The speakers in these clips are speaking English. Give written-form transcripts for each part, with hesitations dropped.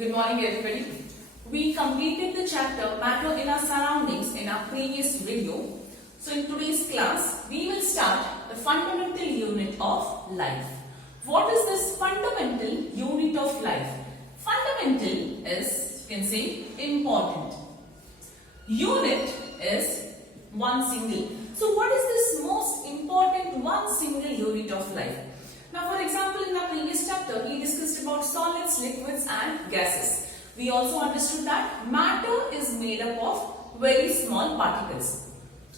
Good morning everybody. We completed the chapter Matter in our Surroundings in our previous video. So in today's class, we will start the fundamental unit of life. What is this fundamental unit of life? Fundamental is, you can say, important. Unit is one single. So what is this most important one single unit of life? Now, for example, in our previous chapter, we discussed about solids, liquids and gases. We also understood that matter is made up of very small particles.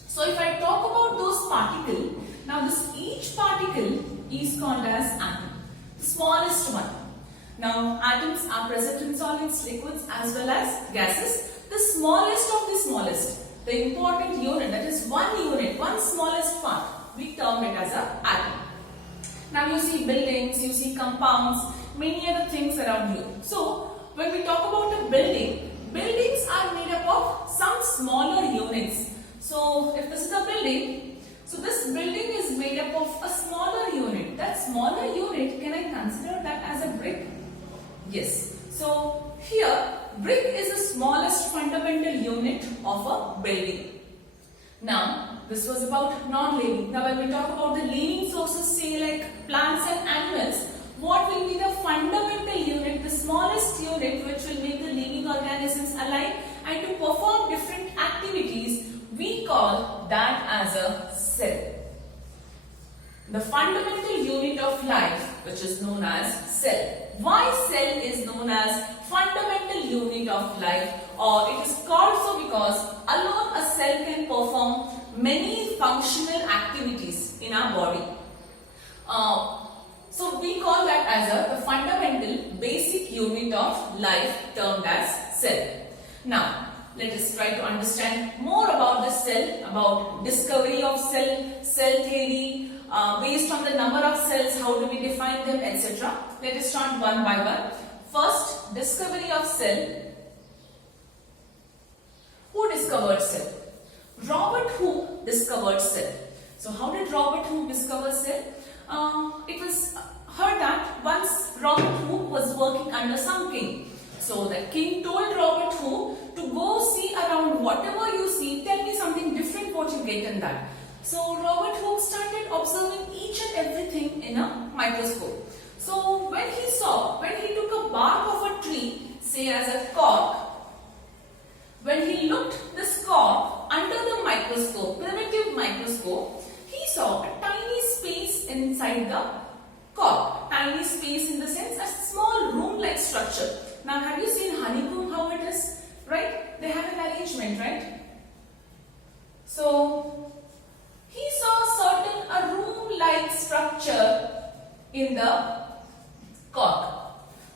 So, if I talk about those particles, now each particle is called as atom, the smallest one. Now, atoms are present in solids, liquids as well as gases. The smallest of the smallest, the important unit, that is one unit, one smallest part, we term it as an atom. Now you see buildings, you see compounds, many other things around you. So when we talk about a building, buildings are made up of some smaller units. So if this is a building, so this building is made up of a smaller unit. That smaller unit, can I consider that as a brick? Yes. So here, brick is the smallest fundamental unit of a building. Now, this was about non-living. Now, when we talk about the living sources, say like plants and animals, what will be the fundamental unit, the smallest unit which will make the living organisms alive and to perform different activities, we call that as a cell. The fundamental unit of life, which is known as cell. Why cell is known as fundamental unit of life, or it is called so because alone a cell can perform many functional activities in our body. So we call that as the fundamental basic unit of life termed as cell. Now let us try to understand more about the cell, about discovery of cell theory, based on the number of cells, how do we define them, etc. Let us start one by one. First, discovery of cell. Who discovered cell? Robert Hooke discovered cell. So how did Robert Hooke discover cell? It was heard that once Robert Hooke was working under some king. So the king told Robert Hooke to go see around, whatever you see, tell me something different what you get in that. So Robert Hooke started observing each and everything in a microscope. So when he took a bark of a tree, say as a cork, when he looked this cork under the microscope, primitive microscope, he saw a tiny space inside the cork. Tiny space in the sense a small room-like structure. Now have you seen honeycomb how it is? Right? They have an arrangement, right? So he saw a room-like structure in the cork.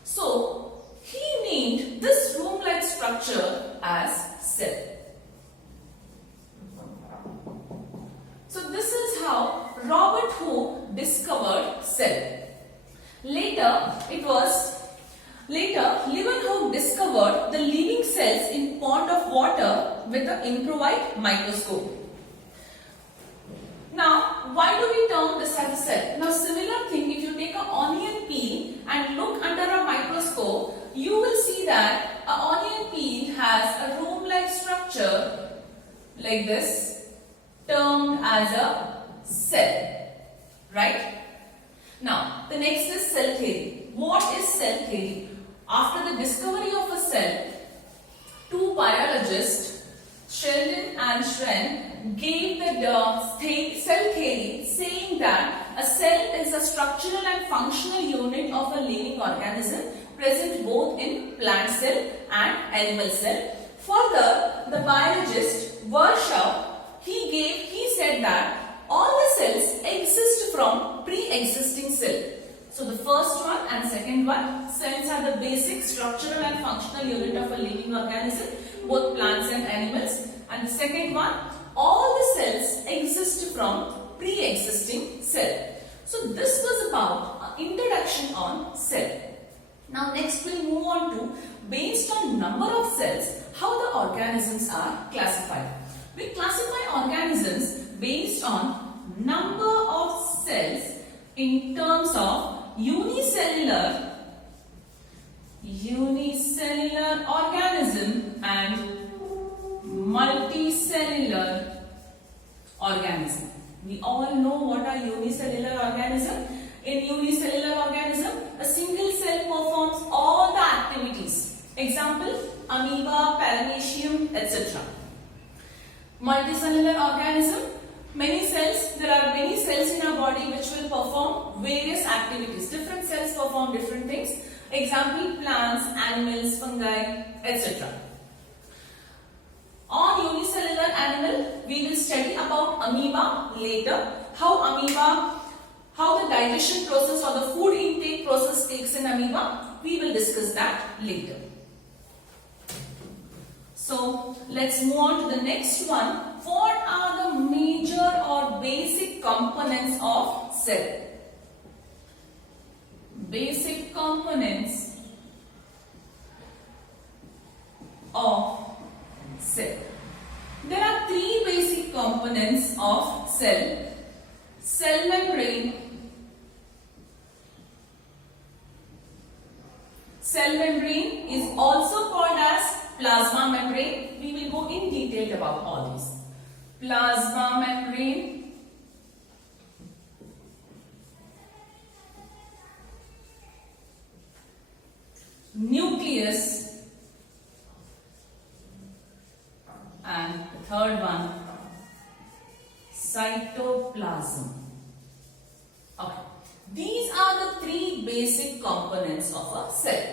So he named this room-like structure as cell. So this is how Robert Hooke discovered cell. Later, Leeuwenhoek discovered the living cells in pond of water with an improvised microscope. Now, why do we term this as a cell? Now, similar thing, if you take an onion peel and look under a microscope, you will see that an onion peel has a room-like structure like this, termed as a cell, right? Now, the next is cell theory. What is cell theory? After the discovery of a cell, two biologists, Sheldon and Schrenn, gave the cell theory saying that a cell is a structural and functional unit of a living organism present both in plant cell and animal cell. Further, the biologist Virchow, he said that all the cells exist from pre-existing cell. So the first one and second one, cells are the basic structural and functional unit of a living organism, both plants and animals. And the second one, all the cells exist from pre-existing cell. So this was about an introduction on cell. Now next we'll move on to, based on number of cells, how the organisms are classified. We classify organisms based on number of cells in terms of unicellular unicellular organism and multicellular organism. We all know what are unicellular organism. In unicellular organism, a single cell performs all the activities. Example, amoeba, paramecium, etc. Multicellular organism, there are many cells in our body which will perform various activities. Different cells perform different things. Example, plants, animals, fungi, etc. On unicellular animal, we will study about amoeba later. How the digestion process or the food intake process takes in amoeba, we will discuss that later. So, let's move on to the next one. What are the major or basic components of cell? Basic components of cell. There are three basic components of cell. Cell membrane. Cell membrane is also called as plasma membrane. We will go in detail about all these. Plasma membrane, nucleus, and the third one, cytoplasm. Okay. These are the three basic components of a cell.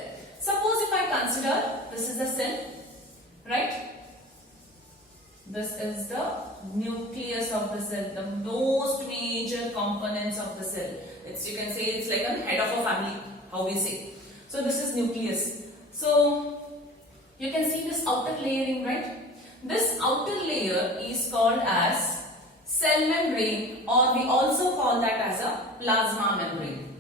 Suppose if I consider this is the cell, right? This is the nucleus of the cell, the most major components of the cell. You can say it's like a head of a family, how we say. So this is nucleus. So you can see this outer layering, right? This outer layer is called as cell membrane, or we also call that as a plasma membrane.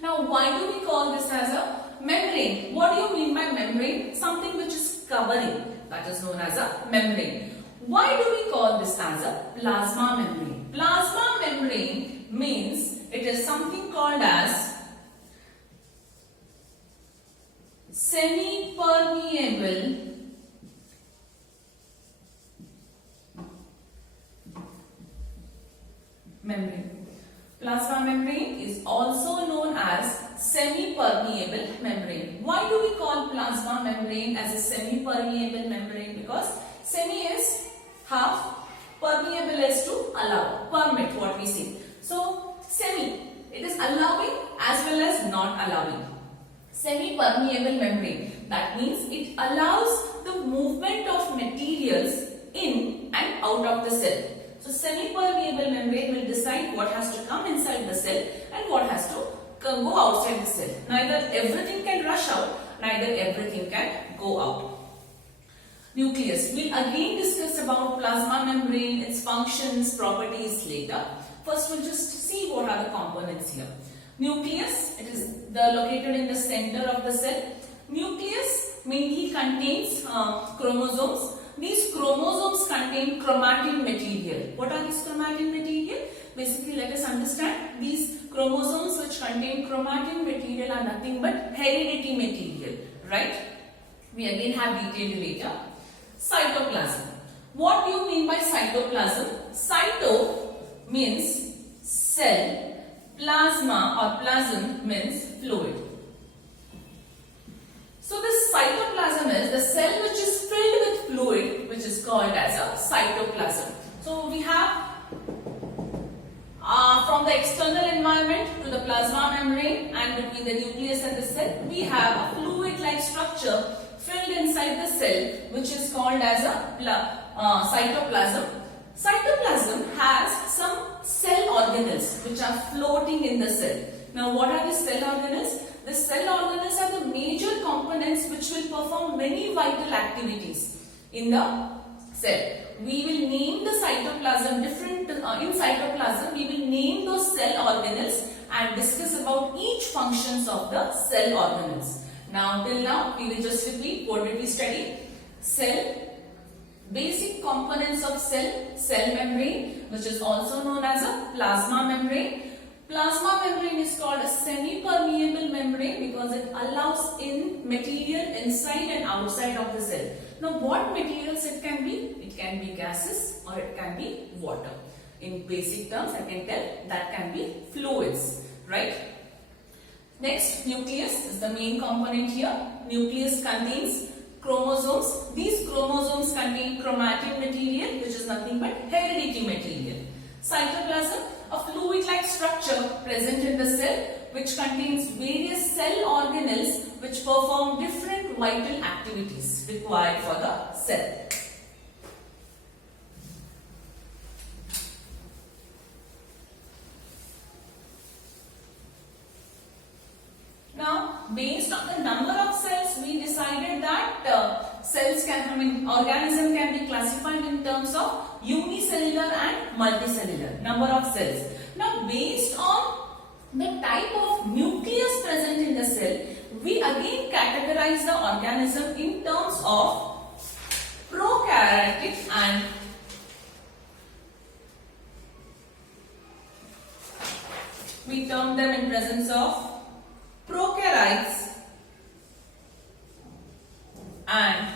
Now why do we call this as a membrane? What do you mean by membrane? Something which is covering, that is known as a membrane. Why do we call this as a plasma membrane? Plasma membrane means it is something called as semi-permeable membrane. Plasma membrane is also known as semi-permeable membrane. Why do we call plasma membrane as a semi-permeable membrane? Because semi is half, permeable is to allow, permit what we say. So semi, it is allowing as well as not allowing. Semi-permeable membrane, that means it allows the movement of materials in and out of the cell. So semi-permeable membrane will decide what has to come inside the cell and what has to go outside the cell. Neither everything can rush out, neither everything can go out. Nucleus. We'll again discuss about plasma membrane, its functions, properties later. First we'll just see what are the components here. Nucleus, it is located in the center of the cell. Nucleus mainly contains chromosomes. These chromosomes contain chromatin material. What are these chromatin material? Basically, let us understand. These chromosomes which contain chromatin material are nothing but heredity material, right? We again have detailed later. Cytoplasm. What do you mean by cytoplasm? Cyto means cell. Plasma or plasm means fluid. So this cytoplasm is the cell which is filled with fluid, which is called as a cytoplasm. So we have from the external environment to the plasma membrane and between the nucleus and the cell, we have a fluid-like structure filled inside the cell, which is called as a cytoplasm. Cytoplasm has some cell organelles which are floating in the cell. Now what are the cell organelles? The cell organelles are the major components which will perform many vital activities in the cell. We will name the cytoplasm in cytoplasm we will name those cell organelles and discuss about each functions of the cell organelles. Now till now we will just repeat what did we study? Cell, basic components of cell membrane, which is also known as a plasma membrane. Plasma membrane is called a semi-permeable membrane because it allows in material inside and outside of the cell. Now what materials it can be? It can be gases or it can be water. In basic terms I can tell that can be fluids, right? Next, nucleus is the main component here. Nucleus contains chromosomes. These chromosomes contain chromatin material, which is nothing but hereditary material. Cytoplasm, a fluid-like structure present in the cell which contains various cell organelles which perform different vital activities required for the cell. Now, based on the number of cells, we decided that organism can be classified in terms of unicellular and multicellular, number of cells. Now, based on the type of nucleus present in the cell, we again categorize the organism in terms of prokaryotic and we term them in presence of prokaryotes and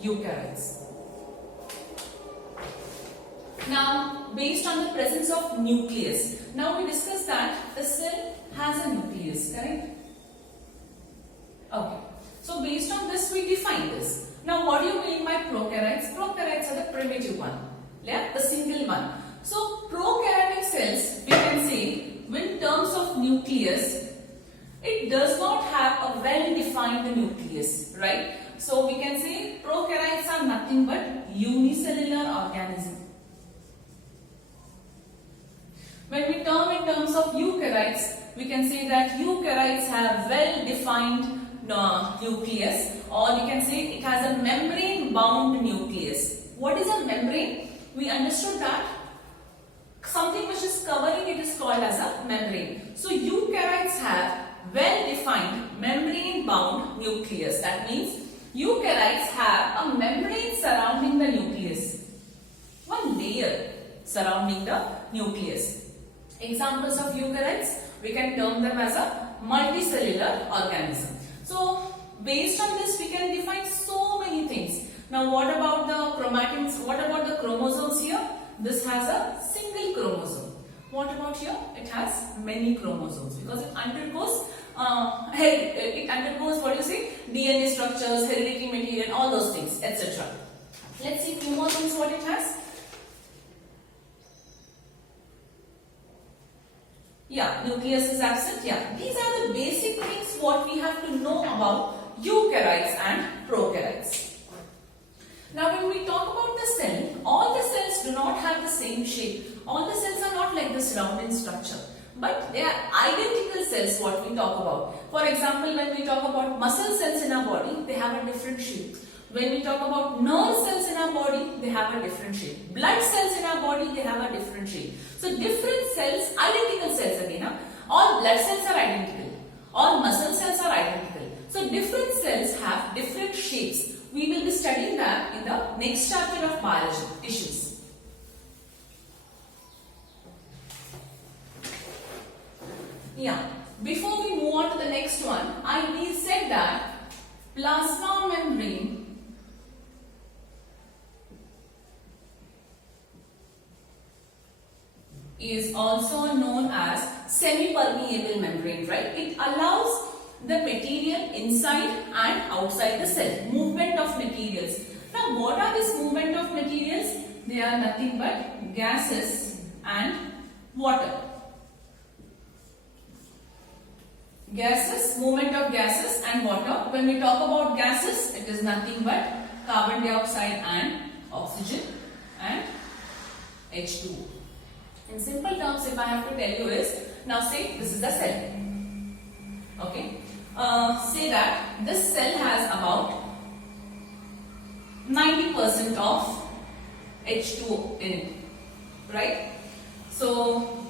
eukaryotes. Now, based on the presence of nucleus, now we discuss that the cell has a nucleus, correct? Okay. So, based on this, we define this. Now, what do you mean by prokaryotes? Prokaryotes are the primitive one, yeah, the single one. So, prokaryotic cells, we can say, in terms of nucleus, it does not have a well-defined nucleus, right? So, we can say prokaryotes are nothing but unicellular organism. When we term in terms of eukaryotes, we can say that eukaryotes have well-defined nucleus, or we can say it has a membrane-bound nucleus. What is a membrane? We understood that something which is covering it is called as a membrane. So eukaryotes have well-defined membrane-bound nucleus. That means eukaryotes have a membrane surrounding the nucleus. One layer surrounding the nucleus. Examples of eukaryotes, we can term them as a multicellular organism. So based on this, we can define so many things. Now what about the chromatins? What about the chromosomes here? This has a single chromosome. What about here? It has many chromosomes because it undergoes what you say, DNA structures, hereditary material, all those things, etc. Let's see few more things what it has. Yeah, nucleus is absent. Yeah, these are the basic things what we have to know about eukaryotes and prokaryotes. Now when we talk about the cell, all the cells do not have the same shape. All the cells are not like this round in structure. But they are identical cells what we talk about. For example, when we talk about muscle cells in our body, they have a different shape. When we talk about nerve cells in our body, they have a different shape. Blood cells in our body, they have a different shape. So different cells, identical cells again. All blood cells are identical. All muscle cells are identical. So different cells have different shapes. We will be studying that in the next chapter of biology, tissues. Yeah, before we move on to the next one, we said that plasma membrane is also known as semi-permeable membrane, right? It allows the material inside and outside the cell, movement of materials. Now what are this movement of materials? They are nothing but gases and water. Gases, movement of gases and water. When we talk about gases, it is nothing but carbon dioxide and oxygen and H2O. In simple terms, if I have to tell you is, now say this is the cell. Okay. Say that this cell has about 90% of H2O in it, right? So,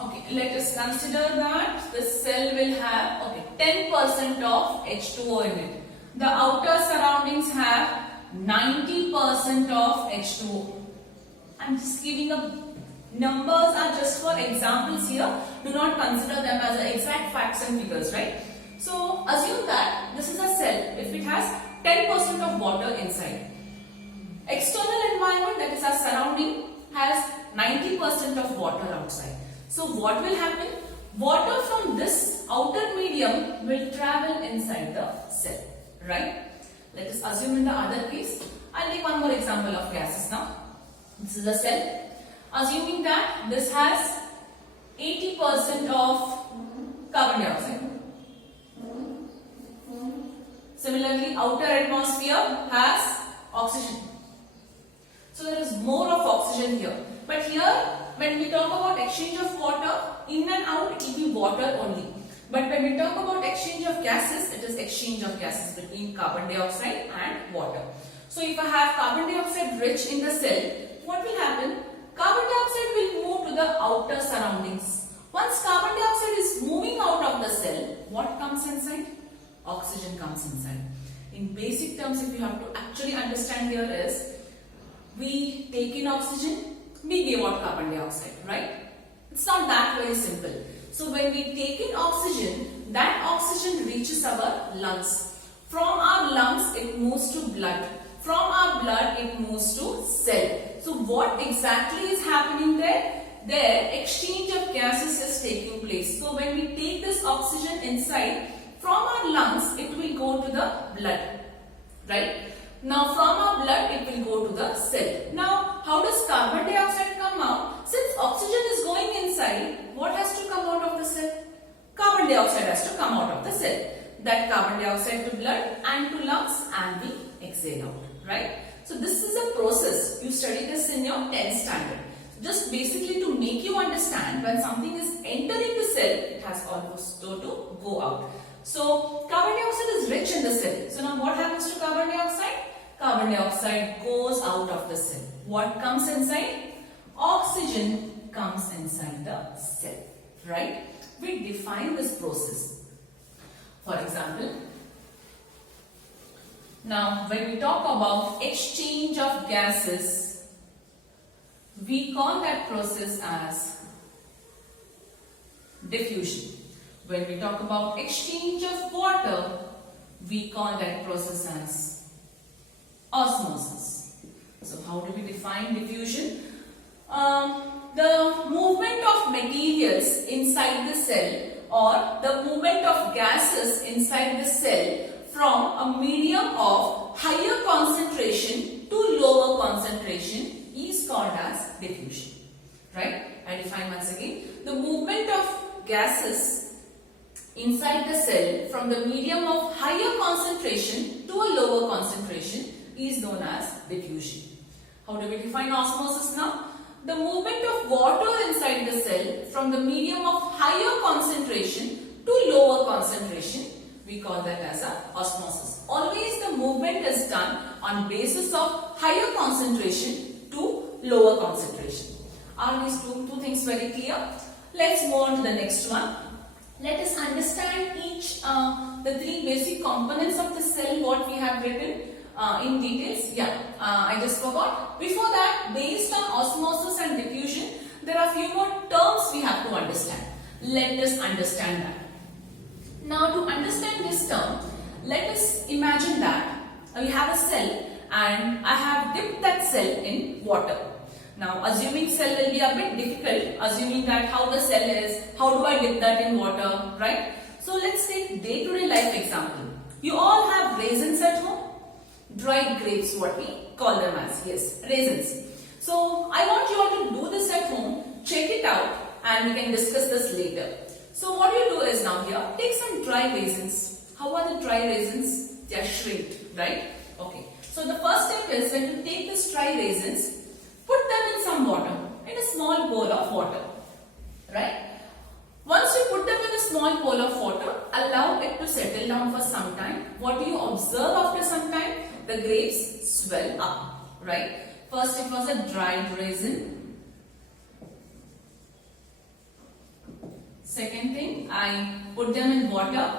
okay, let us consider that this cell will have 10% of H2O in it. The outer surroundings have 90% of H2O. I'm just giving a numbers are just for examples here. Do not consider them as exact facts and figures, right? So assume that this is a cell if it has 10% of water inside. External environment, that is our surrounding, has 90% of water outside. So what will happen? Water from this outer medium will travel inside the cell, right? Let us assume in the other case. I'll take one more example of gases now. This is a cell. Assuming that this has 80% of carbon dioxide. Similarly, outer atmosphere has oxygen. So there is more of oxygen here. But here, when we talk about exchange of water, in and out, it will be water only. But when we talk about exchange of gases, it is exchange of gases between carbon dioxide and water. So if I have carbon dioxide rich in the cell, what will happen? Carbon dioxide will move to the outer surroundings. Once carbon dioxide is moving out of the cell, what comes inside? Oxygen comes inside. In basic terms, if you have to actually understand here is, we take in oxygen, we give out carbon dioxide, right? It's not that very simple. So when we take in oxygen, that oxygen reaches our lungs. From our lungs, it moves to blood. From our blood, it moves to cell. So what exactly is happening there? There, exchange of gases is taking place. So when we take this oxygen inside, from our lungs, it will go to the blood, right? Now from our blood, it will go to the cell. Now, how does carbon dioxide come out? Since oxygen is going inside, what has to come out of the cell? Carbon dioxide has to come out of the cell. That carbon dioxide to blood and to lungs, and we exhale out, right? So this is a process. You study this in your 10th standard. Just basically to make you understand, when something is entering the cell, it has almost to go out. So carbon dioxide is rich in the cell. So now what happens to carbon dioxide? Carbon dioxide goes out of the cell. What comes inside? Oxygen comes inside the cell, right? We define this process. For example, now when we talk about exchange of gases, we call that process as diffusion. When we talk about exchange of water, we call that process as osmosis. So how do we define diffusion? The movement of materials inside the cell or the movement of gases inside the cell from a medium of higher concentration to lower concentration is called as diffusion, right? I define once again. The movement of gases inside the cell from the medium of higher concentration to a lower concentration is known as diffusion. How do we define osmosis now? The movement of water inside the cell from the medium of higher concentration to lower concentration, we call that as a osmosis. Always the movement is done on basis of higher concentration to lower concentration. Are these two things very clear? Let's move on to the next one. Let us understand each the three basic components of the cell, what we have written in details. I just forgot. Before that, based on osmosis and diffusion, there are few more terms we have to understand. Let us understand that. Now to understand this term, let us imagine that we have a cell and I have dipped that cell in water. Now assuming cell will be a bit difficult, assuming that how the cell is, how do I dip that in water, right? So let's take day-to-day life example. You all have raisins at home. Dried grapes, what we call them as, yes, raisins. So I want you all to do this at home, check it out and we can discuss this later. So what you do is now here, take some dry raisins. How are the dry raisins? They are shrinked, right? Okay. So the first step is when you take these dry raisins, put them in some water, in a small bowl of water, right? Once you put them in a small bowl of water, allow it to settle down for some time. What do you observe after some time? The grapes swell up, right? First it was a dried raisin. Second thing, I put them in water.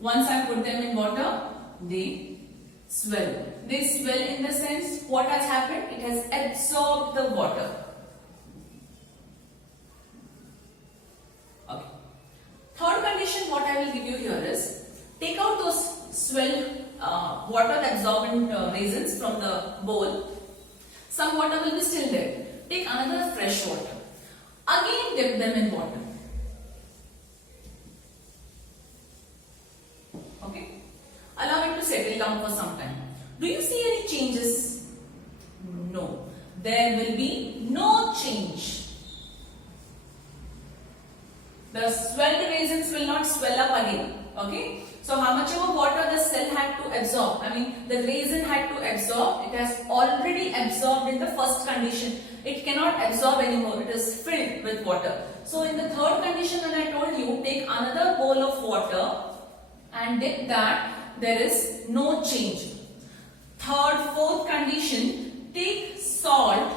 Once I put them in water, they Swell. They swell in the sense what has happened? It has absorbed the water. Okay. Third condition what I will give you here is, take out those swell water absorbent raisins from the bowl. Some water will be still there. Take another fresh water. Again dip them in water. Okay. Allow it to settle down for some time. Do you see any changes? No. There will be no change. The swelled raisins will not swell up again. Okay. So how much of water the cell had to absorb? The raisin had to absorb. It has already absorbed in the first condition. It cannot absorb anymore. It is filled with water. So in the third condition, when I told you, take another bowl of water and dip that, there is no change. Third, fourth condition, take salt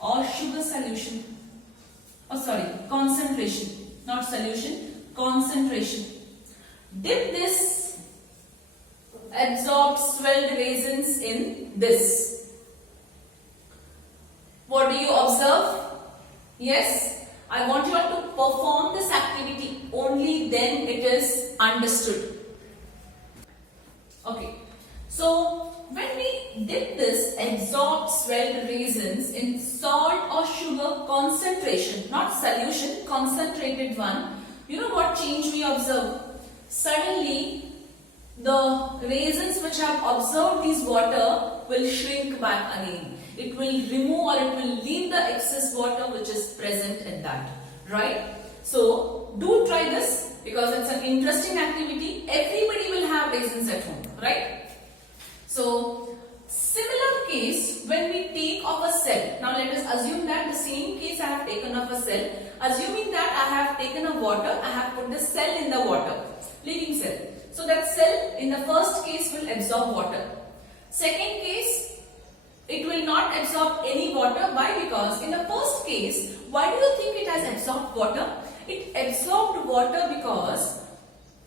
or sugar solution. Concentration. Not solution, concentration. Dip this absorbed swelled raisins in this. What do you observe? Yes, I want you all to perform this activity. Only then it is understood. Okay. So, when we dip this absorbed swelled raisins in salt or sugar concentration, not solution, concentrated one, you know what change we observe? Suddenly, the raisins which have absorbed this water will shrink back again. It will remove or it will leave the excess water which is present in that. Right? So, do try this because it's an interesting activity. Everybody will have raisins at home. Right? So, similar case when we take off a cell. Now, let us assume that the same case I have taken off a cell. Assuming that I have taken a water, I have put the cell in the water. Living cell. So that cell in the first case will absorb water. Second case, it will not absorb any water. Why? Because in the first case, why do you think it has absorbed water? It absorbed water because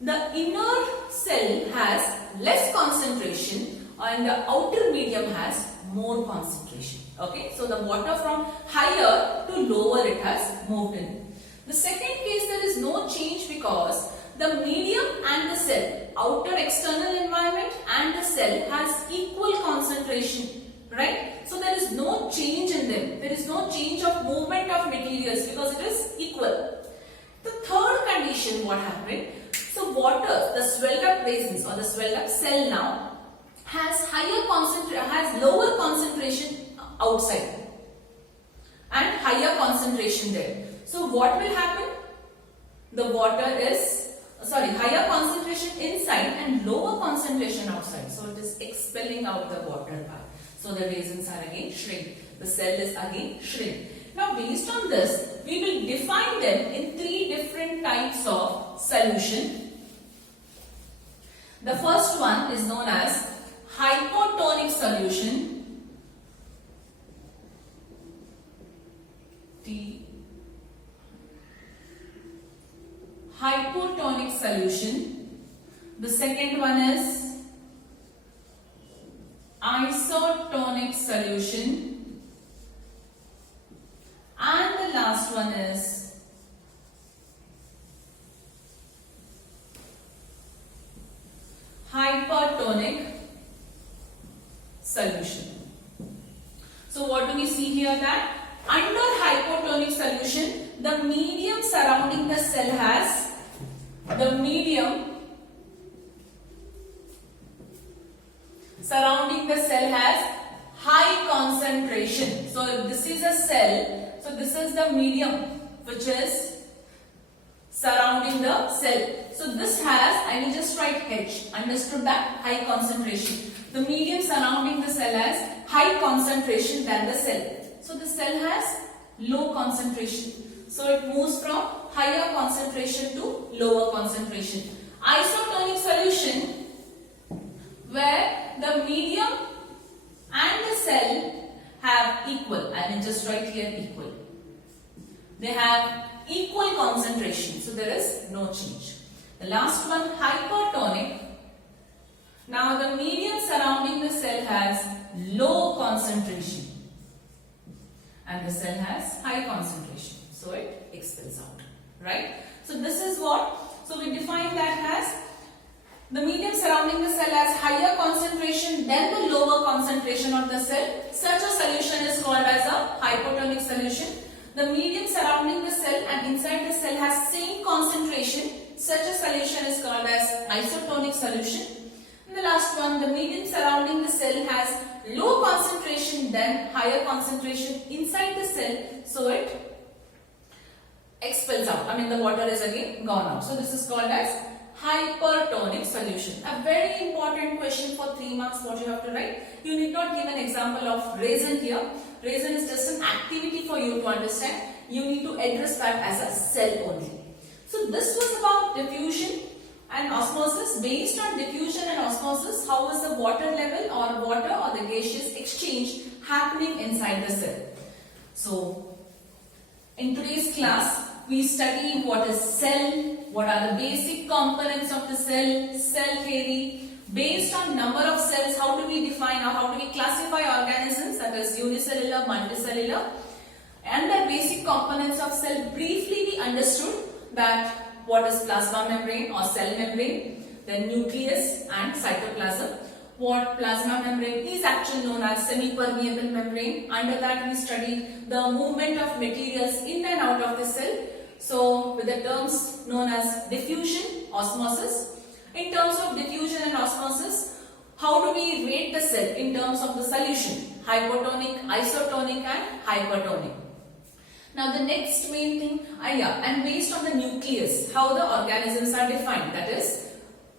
the inner cell has less concentration and the outer medium has more concentration. Okay, so the water from higher to lower it has moved in. The second case, there is no change because the medium and the cell, outer external environment and the cell has equal concentration, right? So there is no change in them. There is no change of movement of materials because it is equal. The third condition, what happened? So water, the swelled up raisins or the swelled up cell now has lower concentration outside and higher concentration there. So what will happen? The water is higher concentration inside and lower concentration outside. So it is expelling out the water back. So the raisins are again shrink. The cell is again shrink. Now based on this, we will define them in three different types of solution. The first one is known as hypotonic solution. Hypotonic solution. The second one is isotonic solution. And the last one is hypertonic solution. So what do we see here? That under hypotonic solution, the medium surrounding the cell has high concentration. So if this is a cell, so this is the medium which is surrounding the cell. So this has, I will just write H, understood that? High concentration. The medium surrounding the cell has high concentration than the cell. So the cell has low concentration. So it moves from higher concentration to lower concentration. Isotonic solution, where the medium and the cell have equal. I will just write here equal. They have equal concentration. So there is no change. The last one, hypertonic. Now the medium surrounding the cell has low concentration and the cell has high concentration. So it expels out, right? So this is what, so we define that as the medium surrounding the cell has higher concentration than the lower concentration of the cell. Such a solution is called as a hypotonic solution. The medium surrounding the cell and inside the cell has same concentration. Such a solution is called as isotonic solution. And the last one, the medium surrounding the cell has low concentration than higher concentration inside the cell. So it expels out. I mean the water is again gone out. So this is called as hypertonic solution. A very important question for 3 marks what you have to write. You need not give an example of resin here. Resin is just an activity for you to understand. You need to address that as a cell only. So this was about diffusion and osmosis. Based on diffusion and osmosis, how is the water level or water or the gaseous exchange happening inside the cell. So in today's class, we study what is cell, what are the basic components of the cell theory. Based on number of cells, how do we define or how do we classify organisms, that is unicellular, multicellular, and the basic components of cell. Briefly we understood that what is plasma membrane or cell membrane, then nucleus and cytoplasm. What plasma membrane is actually known as semi-permeable membrane. Under that we studied the movement of materials in and out of the cell. So with the terms known as diffusion, osmosis. In terms of diffusion and osmosis, how do we rate the cell in terms of the solution? Hypotonic, isotonic and hypertonic. Now the next main thing, and based on the nucleus, how the organisms are defined, that is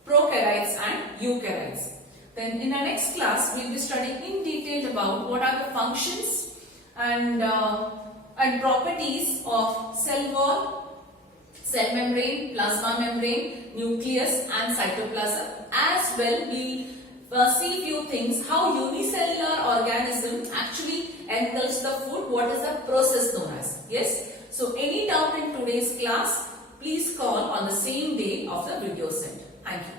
prokaryotes and eukaryotes. Then in our next class, we will be studying in detail about what are the functions and properties of cell wall, cell membrane, plasma membrane, nucleus and cytoplasm. As well, we see few things, how unicellular organism actually engulfs the food, what is the process known as. Yes. So any doubt in today's class, please call on the same day of the video sent. Thank you.